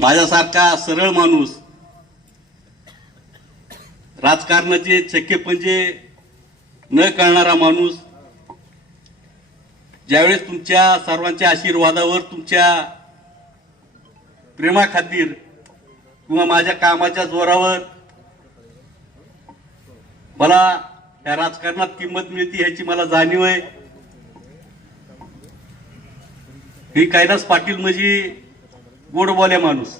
माझ्यासारखा सरळ माणूस राजकारणाचे चक्केपंजे न कळणारा माणूस ज्यावेळेस तुमच्या सर्वांच्या आशीर्वादावर तुमच्या प्रेमाखातीर किंवा माझ्या कामाच्या जोरावर मला या राजकारणात किंमत मिळते ह्याची मला जाणीव आहे. ही कैलास पाटील म्हणजे गोड बोले माणूस.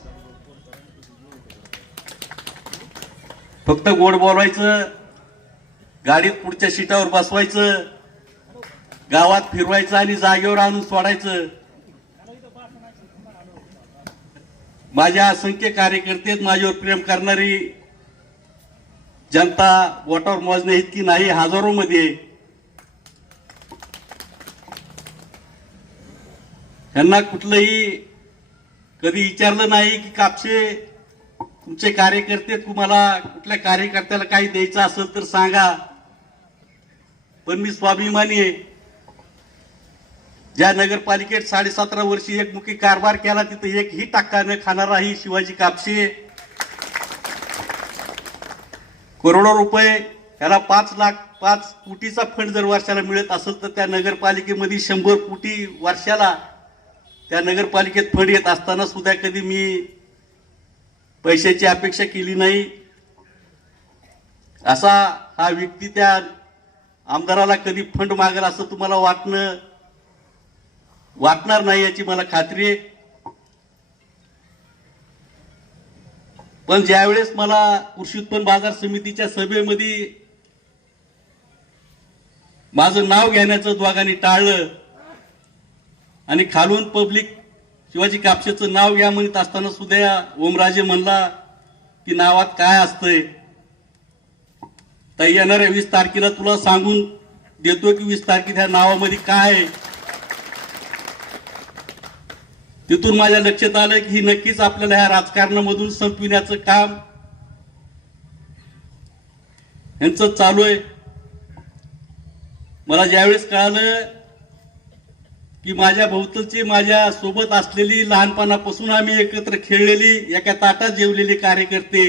फक्त गोड बोलवायचं गाडीत पुढच्या सीटावर बसवायचं गावात फिरवायचं आणि जागेवर आणून सोडायचं. माझ्या असंख्य कार्यकर्ते माझ्यावर प्रेम करणारी जनता वोटावर मोजणे इतकी नाही हजारो मध्ये. त्यांना कुठलंही कधी विचारलं नाही की कापसे तुमचे कार्यकर्ते तुम्हाला कुठल्या कार्यकर्त्याला काही द्यायचं असेल तर सांगा. पण मी स्वाभिमानी आहे. ज्या नगरपालिकेत साडेसतरा वर्षी एकमुखी कारभार केला तिथं एकही टाक्का न खाणारा ही शिवाजी कापसे. करोडो रुपये याला पाच लाख पाच कोटीचा फंड जर वर्षाला मिळत असेल तर त्या नगरपालिकेमध्ये शंभर कोटी वर्षाला त्या नगरपालिकेत फंड येत असताना सुद्धा कधी मी पैशाची अपेक्षा केली नाही. असा हा व्यक्ती त्या आमदाराला कधी फंड मागेल असं तुम्हाला वाटणं वाटणार नाही याची मला खात्री आहे. पण ज्यावेळेस मला कृषी उत्पन्न बाजार समितीच्या सभेमध्ये माझं नाव घेण्याचं दोघांनी टाळलं आणि खालून पब्लिक शिवाजी कापसेचं नाव घ्या म्हणत असताना सुद्धा ओमराजे म्हणला की नावात काय असतंय? तर येणाऱ्या वीस तारखेला तुला सांगून देतो की वीस तारखेत ह्या नावामध्ये काय आहे? तिथून माझ्या लक्षात आलं की ही नक्कीच आपल्याला ह्या राजकारणामधून संपविण्याचं काम यांचं चालू आहे. मला ज्यावेळेस कळालं की माझ्या भोवतलची माझ्या सोबत असलेली लहानपणापासून आम्ही एकत्र खेळलेली एका ताटात जेवलेली कार्यकर्ते.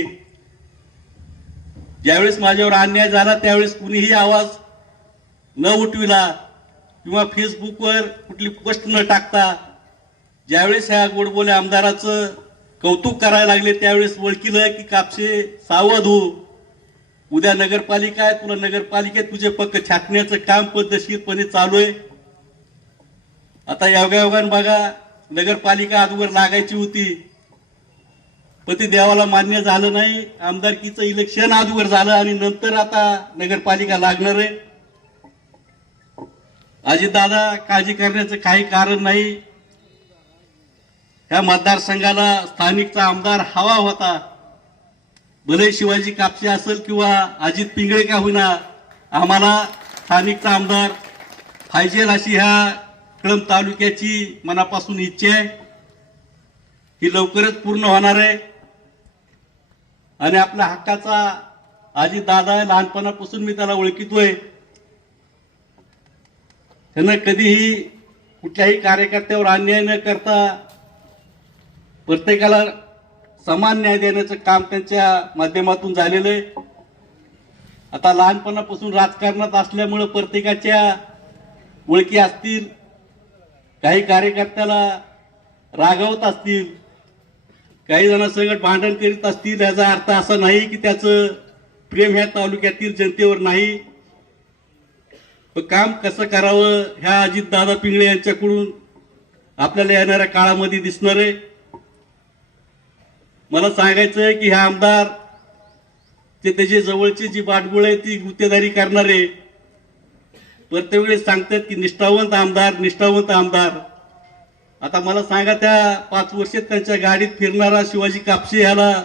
ज्यावेळेस माझ्यावर अन्याय झाला त्यावेळेस कुणीही आवाज न उठविला किंवा फेसबुकवर कुठली पोस्ट न टाकता ज्यावेळेस ह्या गोडबोले आमदाराचं कौतुक करायला लागले त्यावेळेस ओळखीलं की कापसे सावध हो. उद्या नगरपालिका आहे तुला नगरपालिकेत तुझे पक्क छाटण्याचं काम पद्धतशीरपणे चालू आहे. आता योगायोगान बघा नगरपालिका आजवर लागायची होती. पण ते देवाला मान्य झालं नाही. आमदारकीचं इलेक्शन आजवर झालं आणि नंतर आता नगरपालिका लागणार आहे. अजितदादा काळजी करण्याचं काही कारण नाही. ह्या मतदारसंघाला स्थानिकचा आमदार हवा होता. भले शिवाजी कापसे असेल किंवा अजित पिंगळे का होईना आम्हाला स्थानिकचा आमदार पाहिजे अशी ह्या कळंब तालुक्याची मनापासून इच्छा आहे ही लवकरच पूर्ण होणार आहे. आणि आपल्या हक्काचा आजी दादा आहे लहानपणापासून मी त्याला ओळखितोय. त्यांना कधीही कुठल्याही कार्यकर्त्यावर अन्याय न करता प्रत्येकाला समान न्याय देण्याचं काम त्यांच्या माध्यमातून झालेलं आहे. आता लहानपणापासून राजकारणात असल्यामुळं प्रत्येकाच्या ओळखी असतील काही कार्यकर्त्याला रागवत असतील काही जण सगळं भांडण करीत असतील याचा अर्थ असा नाही की त्याचं प्रेम ह्या तालुक्यातील जनतेवर नाही. काम कसं करावं ह्या अजितदादा पिंगळे यांच्याकडून आपल्याला येणाऱ्या काळामध्ये दिसणार आहे. मला सांगायचं आहे की हे आमदार ते त्याची जवळची जी बाटबुळ आहे ती गुत्तेदारी करणारे प्रत्येक वेळेस सांगतात की निष्ठावंत आमदार निष्ठावंत आमदार. आता मला सांगा त्या पाच वर्षात त्यांच्या गाडीत फिरणारा शिवाजी कापसे ह्याला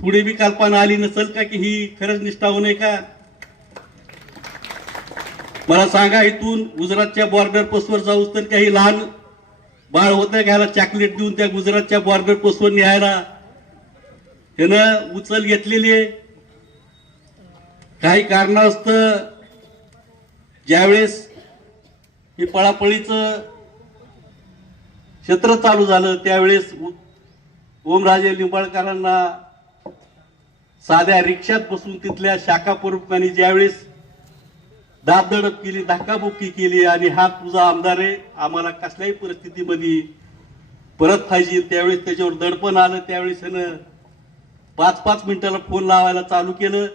थोडी बी कल्पना आली नसेल का की ही खरंच निष्ठावून आहे का? मला सांगा इथून गुजरातच्या बॉर्डर पोस्टवर जाऊस तर काही लहान बाळ होतं घ्यायला चॉकलेट देऊन त्या गुजरातच्या बॉर्डर पोस्टवर न्यायला? त्यानं उचल घेतलेली आहे. काही कारणास्तव ज्यावेळेस हे पळापळीचं क्षेत्र चालू झालं त्यावेळेस ओमराजे निंबाळकरांना साध्या रिक्षात बसून तिथल्या शाखा प्रमुखांनी ज्यावेळेस दाबदडप केली धक्काबुक्की केली आणि हा तुझा आमदार आहे आम्हाला कसल्याही परिस्थितीमध्ये परत पाहिजे त्यावेळेस त्याच्यावर दडपण आलं त्यावेळेस त्यानं पाच पाच मिनिटाला फोन लावायला चालू केलं.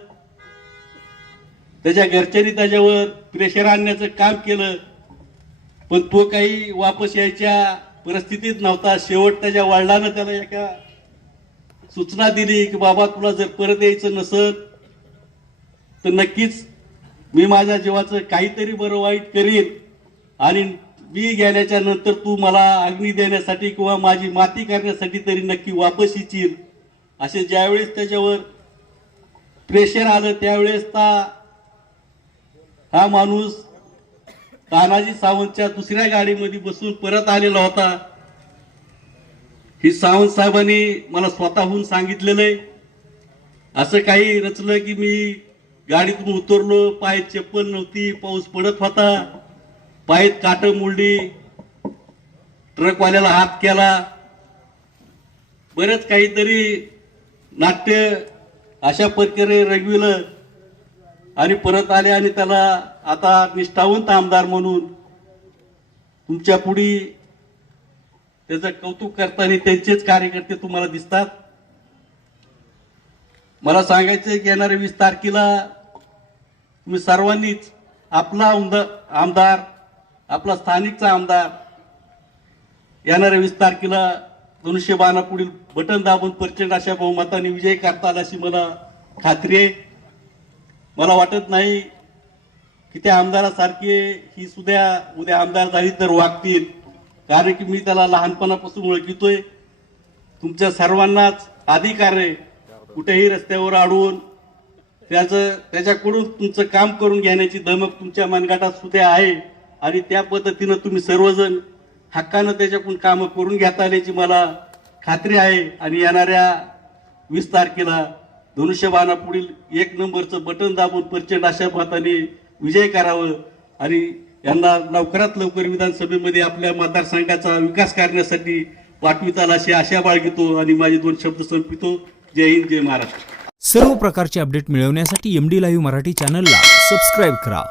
त्याच्या घरच्यांनी त्याच्यावर प्रेशर आणण्याचं काम केलं. पण तो काही वापस यायच्या परिस्थितीत नव्हता. शेवट त्याच्या वडिलानं त्याला एका सूचना दिली की बाबा तुला जर परत यायचं नसत तर नक्कीच मी माझ्या जीवाचं काहीतरी बरं वाईट करीन आणि मी गेल्याच्यानंतर तू मला अग्नी देण्यासाठी किंवा माझी माती करण्यासाठी तरी नक्की वापस येशील. असे ज्यावेळेस त्याच्यावर प्रेशर आलं त्यावेळेस ता हा माणूस तानाजी सावंतच्या दुसऱ्या गाडीमध्ये बसून परत आलेला होता. ही सावंत साहेबांनी मला स्वतःहून सांगितलेलं आहे असं काही रचलं की मी गाडीतून उतरलो पाय चप्पल नव्हती पाऊस पडत होता. पायेत काट मुलडी ट्रकवाल्याला हात केला. बरेच काहीतरी नाट्य अशा प्रकारे रंगविलं. आणि परत आले आणि त्याला आता निष्ठावंत आमदार म्हणून तुमच्या पुढी त्याचं कौतुक करताना त्यांचेच कार्यकर्ते तुम्हाला दिसतात. मला सांगायचं की येणाऱ्या वीस तारखेला तुम्ही सर्वांनीच आपला आमदार आपला स्थानिकचा आमदार येणाऱ्या वीस तारखेला दोनशे बाणा पुढील बटन दाबून प्रचंड अशा बहुमताने विजय करताल अशी मला खात्री आहे. मला वाटत नाही की त्या आमदारासारखे ही सुद्धा उद्या आमदार झाली तर वागतील. कारण की मी त्याला लहानपणापासून ओळखितोय. तुमच्या सर्वांनाच अधिकार आहे कुठेही रस्त्यावर अडवून. त्याचं त्याच्याकडून तुमचं काम करून घेण्याची धमक तुमच्या मनगटात सुद्धा आहे. आणि त्या पद्धतीनं तुम्ही सर्वजण हक्कानं त्याच्याकडून कामं करून घेता आल्याची मला खात्री आहे. आणि येणाऱ्या वीस तारखेला धनुष्यबाणा पुढील एक नंबरचं बटन दाबून प्रचंड अशा मताने विजय करावं आणि यांना लवकरात लवकर विधानसभेमध्ये आपल्या मतदारसंघाचा विकास करण्यासाठी पाठविताल अशी आशा बाळगितो आणि माझे दोन शब्द संपितो जय हिंद जय महाराष्ट्र. सर्व प्रकारचे अपडेट मिळवण्यासाठी एम डी लाईव्ह मराठी चॅनलला सबस्क्राईब करा.